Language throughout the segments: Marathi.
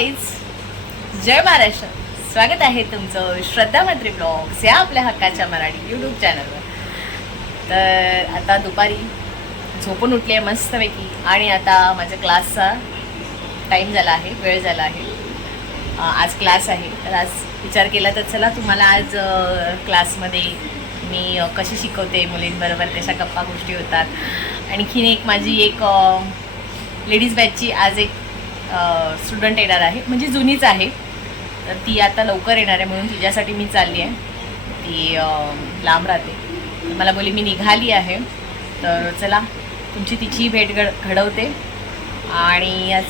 जय महाराष्ट्र. स्वागत आहे तुमचं श्रद्धा मंत्री ब्लॉग्स या आपल्या हक्काच्या मराठी यूट्यूब चॅनलवर तर आता दुपारी झोपून उठली आहे मस्तपैकी. आणि आता माझ्या क्लासचा टाईम झाला आहे वेळ झाला आहे. आज क्लास आहे. तर आज विचार केला तर चला तुम्हाला आज क्लासमध्ये मी कशी शिकवते मुलींबरोबर कशा गप्पा गोष्टी होतात. आणखीन एक माझी एक लेडीज बॅचची आज एक स्टुडंट येणार आहे. म्हणजे जुनीच आहे. तर ती आता लवकर येणार आहे म्हणून तिच्यासाठी मी चालली आहे. ती लांब राहते. मला बोली मी निघाली आहे. तर चला तुमची तिची भेट घड घडवते. आणि आज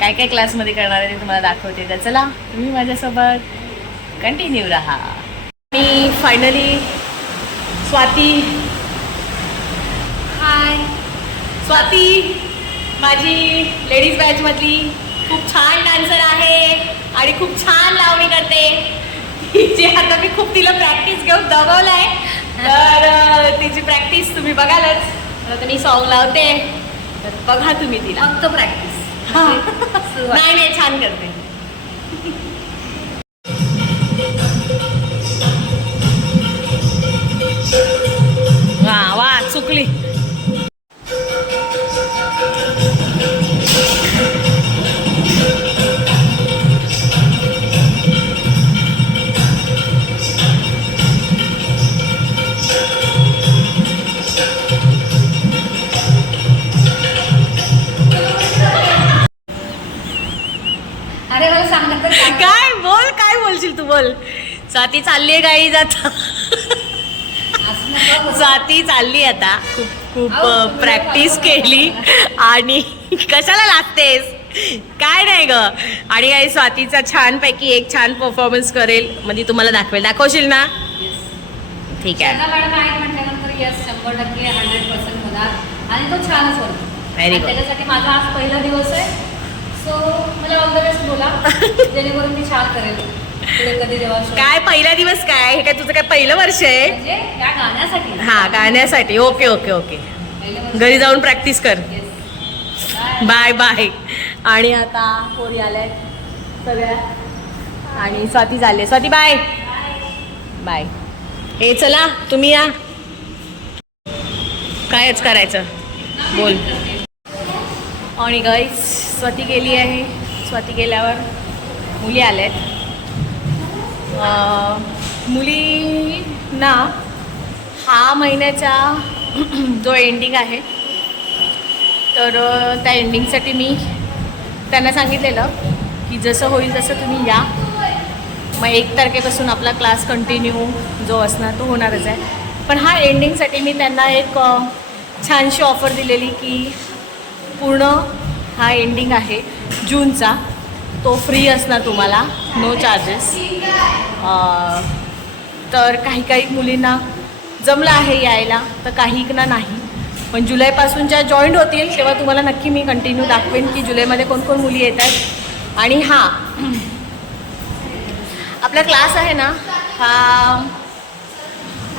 काय काय क्लासमध्ये करणार आहे ते तुम्हाला दाखवते. तर चला तुम्ही माझ्यासोबत कंटिन्यू राहा. मी फायनली स्वाती. हाय स्वाती. माझी लेडीज बॅचमधली खूप छान डान्सर आहे आणि खूप छान लावणी करते. तिची आता मी खूप तिला प्रॅक्टिस घेऊन दमवलं आहे तर तिची प्रॅक्टिस तुम्ही बघालच. आता मी सॉन्ग लावते. तर बघा तुम्ही तिला. फक्त प्रॅक्टिस. नाही नाही छान करते. वा वा चुकली. बोल. स्वाती चालली गाई जात. स्वाती चालली आता. खूप खूप प्रॅक्टिस केली. आणि कशाला लागतेस काय नाही ग. आणि काही स्वातीचा छानपैकी एक छान परफॉर्मन्स करेल. म्हणजे तुम्हाला दाखवेल. दाखवशील ना? ठीक आहे. आणि तो छानच आणि good. त्याच्यासाठी माझा आज पहिला दिवस आहे. सो मला ऑल द बेस्ट बोला. जेणेकरून मी छान करेल. काय पहिला दिवस काय? हे काय तुझं काय पहिलं वर्ष आहे? म्हणजे हा गाण्यासाठी. Okay okay okay. घरी जाऊन प्रॅक्टिस कर. Bye bye. आणि आता पोरी आल्या सगळ्या. आणि स्वाती झाले. स्वाती बाय. बाय. हे चला तुम्ही या. कायच करायचं? बोल. आणि गाईस स्वाती गेली आहे. स्वाती गेल्यावर मुली आल्यात. अं, मुलींना हा महिन्याचा जो एंडिंग आहे तर त्या एंडिंगसाठी मी त्यांना सांगितलेलं की जसं होईल तसं तुम्ही या. मग एक तारखेपासून आपला क्लास कंटिन्यू जो असणार तो होणारच आहे. पण हा एंडिंगसाठी मी त्यांना एक छानशी ऑफर दिलेली की पूर्ण हा एंडिंग आहे जूनचा. तो फ्री असणार तुम्हाला. नो चार्जेस तर काही काही मुलींना जमलं आहे यायला तर काहींना नाही. पण जुलैपासून ज्या जॉईंट होतील तेव्हा तुम्हाला नक्की मी कंटिन्यू दाखवेन की जुलैमध्ये कोणकोण मुली येत आहेत. आणि हां आपला क्लास आहे ना हा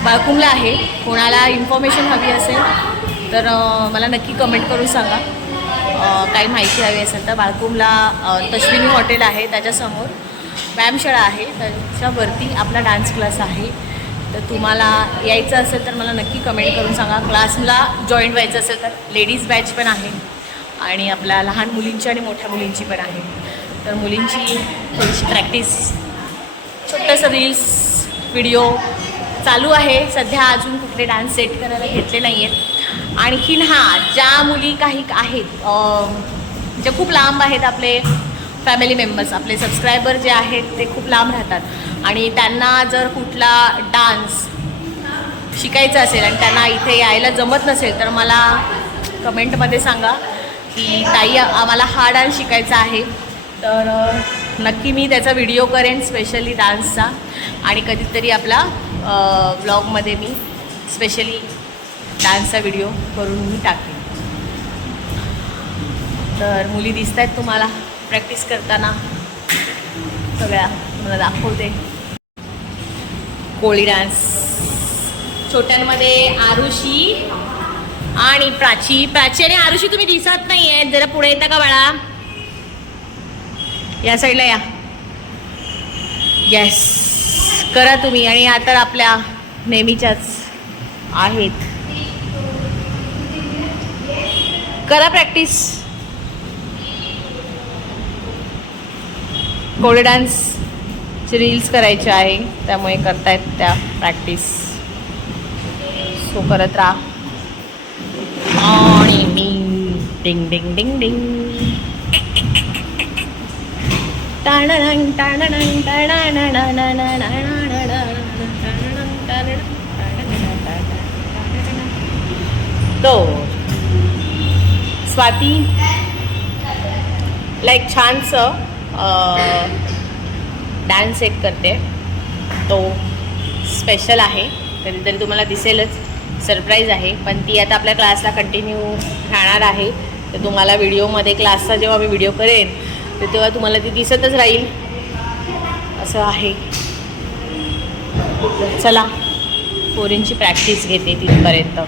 बाळकुंगला आहे. कोणाला इन्फॉर्मेशन हवी असेल तर मला नक्की कमेंट करून सांगा. काही माहिती हवी असेल तर बाळकुमला तश्विनी हॉटेल आहे त्याच्यासमोर. व्यायामशाळा आहे त्याच्यावरती आपला डान्स क्लास आहे. तर तुम्हाला यायचं असेल तर मला नक्की कमेंट करून सांगा. क्लासला जॉईन व्हायचं असेल तर लेडीज बॅच पण आहे आणि आपल्या लहान मुलींची आणि मोठ्या मुलींची पण आहे. तर मुलींची थोडीशी प्रॅक्टिस छोटंसं रील्स व्हिडिओ चालू आहे. सध्या अजून कुठले डान्स सेट करायला घेतले नाही आहेत आणखीन हां ज्या मुली काही आहेत जे खूप लांब आहेत आपले फॅमिली मेंबर्स आपले सबस्क्रायबर जे आहेत ते खूप लांब राहतात. आणि त्यांना जर कुठला डान्स शिकायचा असेल आणि त्यांना इथे यायला जमत नसेल तर मला कमेंटमध्ये सांगा की ताई आम्हाला हा डान्स शिकायचा आहे. तर नक्की मी त्याचा व्हिडिओ करेन स्पेशली डान्सचा आणि कधीतरी आपला ब्लॉगमध्ये मी स्पेशली डान्सचा व्हिडिओ करून मी टाकेन तर मुली दिसत आहेत तुम्हाला. प्रॅक्टिस करताना सगळ्या मला दाखवते. कोळी डान्स. छोट्यांमध्ये आरुषी आणि प्राची. प्राची आणि आरुषी तुम्ही दिसत नाही आहेत जरा पुढे येता का बाळा? या साईडला या. येस करा तुम्ही. आणि आता आपल्या नेहमीच्याच आहेत. करा प्रॅक्टिस. कोळी डान्सचे रील्स करायचे आहे त्यामुळे करतायत त्या प्रॅक्टिस. सो करत राहा. आणि मी डिंग डिंग डिंग डिंग टाणा टाणा टाणा टाणा स्वाती लाईक छानसं डान्स एक करते. तो स्पेशल आहे. कधीतरी तुम्हाला दिसेलच. सरप्राईज आहे. पण ती आता आपल्या क्लासला कंटिन्यू राहणार आहे. तर तुम्हाला व्हिडिओमध्ये क्लासचा जेव्हा मी व्हिडिओ करेन तर तेव्हा तुम्हाला ती दिसतच राहील. असं आहे. चला पोरींची प्रॅक्टिस घेते तिथपर्यंत.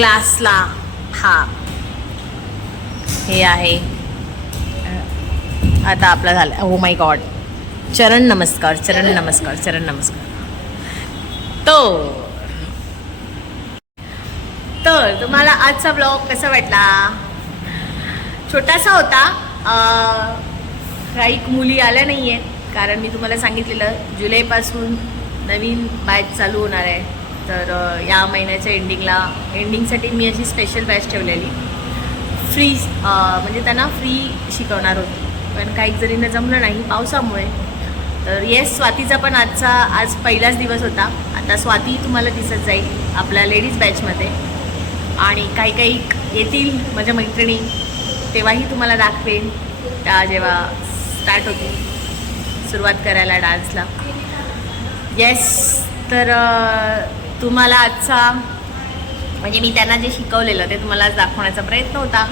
क्लासला हा. हे आहे. आता आपला झालं. हो माय गॉड चरण नमस्कार चरण नमस्कार चरण नमस्कार. तो. तर तुम्हाला आजचा ब्लॉग कसा वाटला? छोटासा होता. काही मुली आल्या नाही आहेत कारण मी तुम्हाला सांगितलेलं जुलैपासून नवीन बॅच चालू होणार आहे. तर या महिन्याच्या एंडिंगला एंडिंगसाठी मी अशी स्पेशल बॅच ठेवलेली. फ्री म्हणजे त्यांना फ्री शिकवणार होती. पण काही जणींना जमलं नाही पावसामुळे. तर येस स्वातीचा पण आजचा आज पहिलाच दिवस होता. आता स्वाती तुम्हाला दिसत जाईल आपल्या लेडीज बॅचमध्ये आणि काही काही येतील माझ्या मैत्रिणी तेव्हाही तुम्हाला दाखवेन. त्या जेव्हा स्टार्ट होतील. सुरुवात करायला डान्सला येस तर तुम्हाला आजचा म्हणजे मी त्यांना जे शिकवलेलं ते तुम्हाला आज दाखवण्याचा प्रयत्न होता.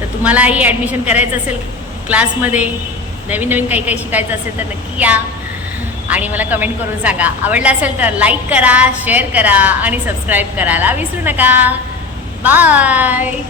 तर तुम्हालाही ॲडमिशन करायचं असेल क्लासमध्ये नवीन नवीन काही काही शिकायचं असेल तर नक्की या. आणि मला कमेंट करून सांगा. आवडलं असेल तर लाईक करा शेअर करा आणि सबस्क्राईब करायला विसरू नका. बाय